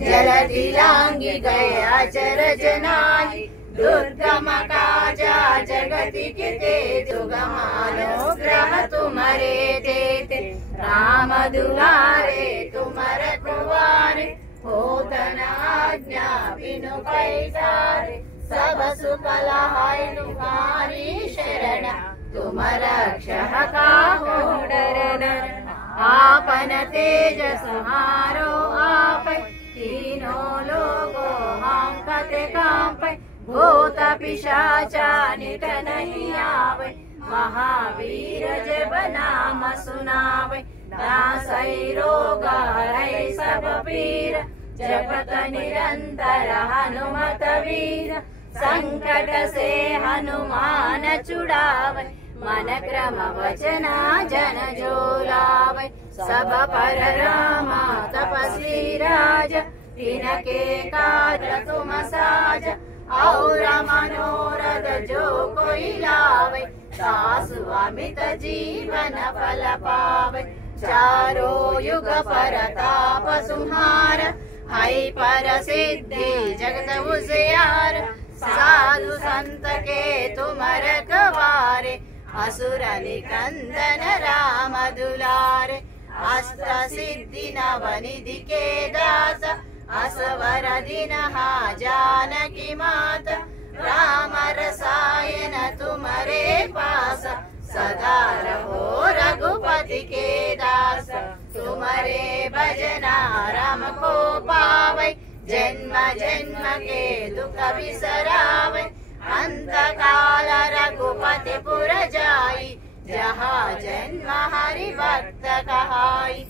जलदिलांगी गए अचरज नाही। दुर्गम काजा जगति के तेज दुर्गमानुग्रह तुम्हारे तेते। राम दुलारे तुमर कुवारे होत न आज्ञा बिनु पैसारे। सब सुख लहाय तुम्हारी शरण तुम रक्षह काहू डरन। आपन तेज संहारो आप तीनों लोगों हम कते कांपे। भूत पिशाचा नित नहीं आवे महावीर जब नाम सुनावे। नासै रोग हरै सब पीर जपत निरंतर हनुमत वीर। संकट से हनुमान छुड़ावे मन क्रम वचना जन जो लावे। सब पर रामा तपस्वी राज तिनके काज तुम साज। और मनोरथ जो कोई लावे दासु अमित जीवन फल पावे। चारों युग परताप संहार है पर सिद्धि जगत उजियार। साधु संत के तुम रखवारे असुर निकंदन राम दुलारे। अष्ट सिद्धि नवनिधि के दास असवर दिन जानकी मात। राम रसायन तुम्हारे पास सदा रहो रघुपति के दास। तुम्हारे भजना राम को पावे जन्म जन्म के दुख बिसरावे। अंत काल रघुपति पुर जाई जहाँ जन्म हरि भक्त कहाई।